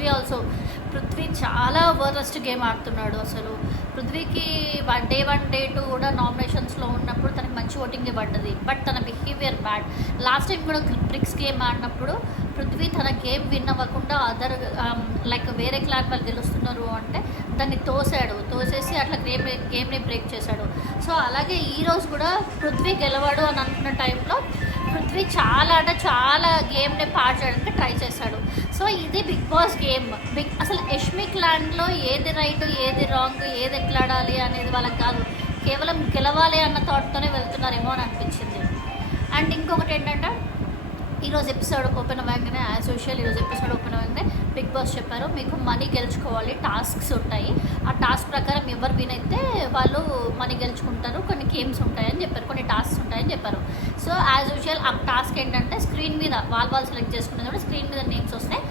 Prithvi also. Prithvi చాలా worst game ఆడుతున్నాడు అసలు. పృథ్వీకి డే 1 డే 2 కూడా నామినేషన్స్లో ఉన్నప్పుడు తనకి మంచి ఓటింగ్ పడ్డది, బట్ తన బిహేవియర్ బ్యాడ్. లాస్ట్ టైం కూడా బ్రిక్స్ గేమ్ ఆడినప్పుడు పృథ్వీ తన గేమ్ విన్ అవ్వకుండా అదర్ లైక్ వేరే క్లాన్ వాళ్ళు గెలుస్తున్నారు అంటే దాన్ని తోసేసి అట్లా గేమ్ని బ్రేక్ చేశాడు. సో అలాగే ఈరోజు కూడా పృథ్వీ గెలవాడు అని అనుకున్న టైంలో పృథ్వీ చాలా గేమ్ని పాడు చేయడానికి ట్రై చేశాడు. సో ఇది బిగ్ బాస్ గేమ్. అసలు యష్మి క్లాన్లో ఏది రైట్ ఏది రాంగ్ ఏది ఎట్లా ఆడాలి అనేది వాళ్ళకి కాదు, కేవలం గెలవాలి అన్న థాట్తోనే వెళ్తున్నారేమో అని అనిపించింది. అండ్ ఇంకొకటి ఏంటంటే ఈరోజు ఎపిసోడ్ ఓపెన్ అవ్వగానే యాజ్ యూజువల్ ఈరోజు ఎపిసోడ్ ఓపెన్ అవ్వగానే బిగ్ బాస్ చెప్పారు మీకు మనీ గెలుచుకోవాలి, టాస్క్స్ ఉంటాయి, ఆ టాస్క్ ప్రకారం ఎవరు విన్ అయితే వాళ్ళు మనీ గెలుచుకుంటారు, కొన్ని గేమ్స్ ఉంటాయని చెప్పారు, కొన్ని టాస్క్స్ ఉంటాయని చెప్పారు. సో యాజ్ యూజువల్ ఆ టాస్క్ ఏంటంటే స్క్రీన్ మీద వాళ్ళు సెలెక్ట్ చేసుకునేది కూడా స్క్రీన్ మీద నేమ్స్ వస్తాయి,